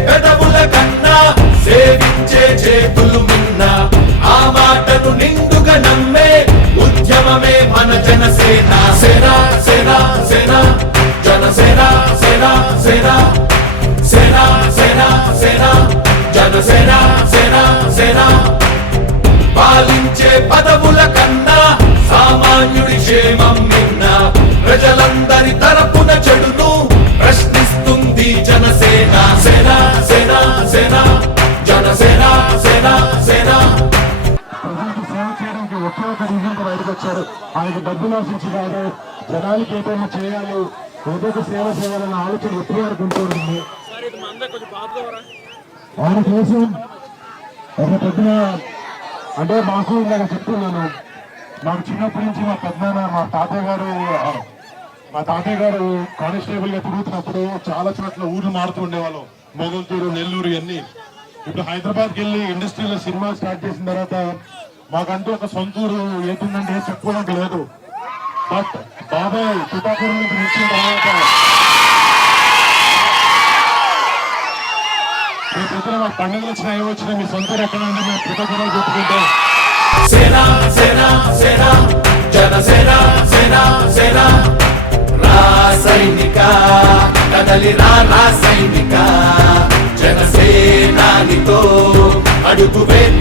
పెదవుల కన్నా సేవించే చేతులు మిన్న. ఆ మాటను నిండుగా నమ్మే ఉద్యమమే మన జనసేన. సేనా సేనా సేనా జనసేన సేనా సేనా సేనా. సేనా సేనా జనసేన సేనా సేనా. పాలించే పదవుల జనసేన సేన సేన సేన జనసేన సేన సేన ప్రజలకు సేవ చేయడానికి ఒకే ఒక రీజన్తో బయటకు వచ్చారు. ఆయనకు డబ్బులు ఆశించి కాదు జనాలకి ఏదైనా చేయాలి. ఏదో సేవ చేయాలన్న ఆలోచన ఎప్పుడు వరకు ఉంటుంది ఆయన కోసం ఒక పొద్దున అంటే మాకు ఇందాక చెప్తున్నాను. మాకు చిన్నప్పటి నుంచి మా పెద్దనాన్న మా తాతయ్య గారు మా తాతయ్య గారు కానిస్టేబుల్గా తిరుగుతున్నప్పుడు చాలా చోట్ల ఊర్లు మారుతూ ఉండేవాళ్ళం. మొగంతూరు నెల్లూరు ఇవన్నీ. ఇప్పుడు హైదరాబాద్కి వెళ్ళి ఇండస్ట్రీలో సినిమా స్టార్ట్ చేసిన తర్వాత మాకంటూ ఒక సొంత ఊరు ఏతుందంటే చెప్పుకోవడానికి లేదు. బట్ బాబాయ్ తుపాకూరు నుంచి వచ్చిన తర్వాత రేపు ఇతర మా పండుగలు వచ్చినా ఏమొచ్చినా మీ సొంత ఊరు ఎక్కడ ఉంటే మేము తుపాకూరు చెప్పుకుంటాం కదలి రా సైనిక జనసేనానితో అడుగు వేద్దాం